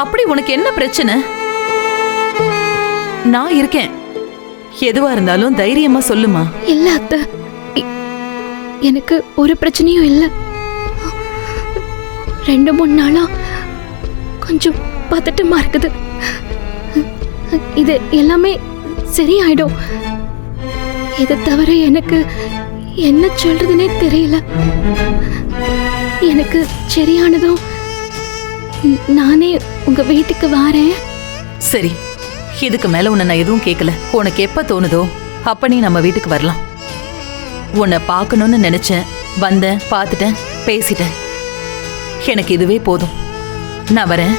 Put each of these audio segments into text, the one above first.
அப்படி உனக்கு என்ன பிரச்சனை? நான் இருக்கேன். எதுவா இருந்தாலும் தைரியமா சொல்லுமா. இல்ல அத்தை, எனக்கு ஒரு பிரச்சனையும் இல்ல. 2-3 நாளா கொஞ்சம் பதட்டமா இருக்குது. இது எல்லாமே சரியாயிடும். இதை தவிர எனக்கு என்ன சொல்றதுன்னே தெரியல. எனக்கு சரியானதும் நானே உங்க வீட்டுக்கு வாரேன். சரி, இதுக்கு மேல உன்னை நான் எதுவும் கேட்கல. உனக்கு எப்ப தோணுதோ அப்ப நீ நம்ம வீட்டுக்கு வரலாம். உன்னை பார்க்கணும்னு நினைச்சேன், வந்தேன், பார்த்துட்டேன், பேசிட்டேன். எனக்கு இதுவே போதும். நான் வரேன்.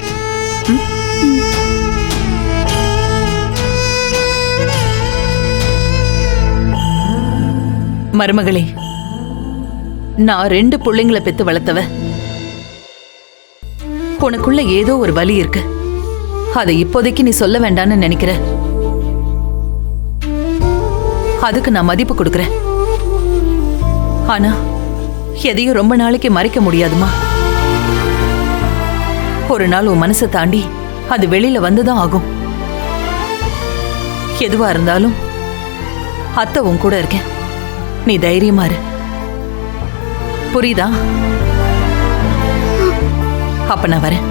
மருமகளே, நான் 2 பிள்ளைங்களை பெத்து வளர்த்தவ. உனக்குள்ள ஏதோ ஒரு வலி இருக்கு. அதை இப்போதைக்கு நீ சொல்ல வேண்டாம்னு நினைக்கிற. அதுக்கு நான் மதிப்பு கொடுக்கறேன். ஆனா எதையும் ரொம்ப நாளைக்கு மறைக்க முடியாதுமா. ஒரு நாள் உன் மனசை தாண்டி அது வெளியில வந்துதான் ஆகும். எதுவா இருந்தாலும் அத்தை உன் கூட இருக்கேன். நீ தைரியமா இரு. புரியுதா? அப்ப நான் வரேன்.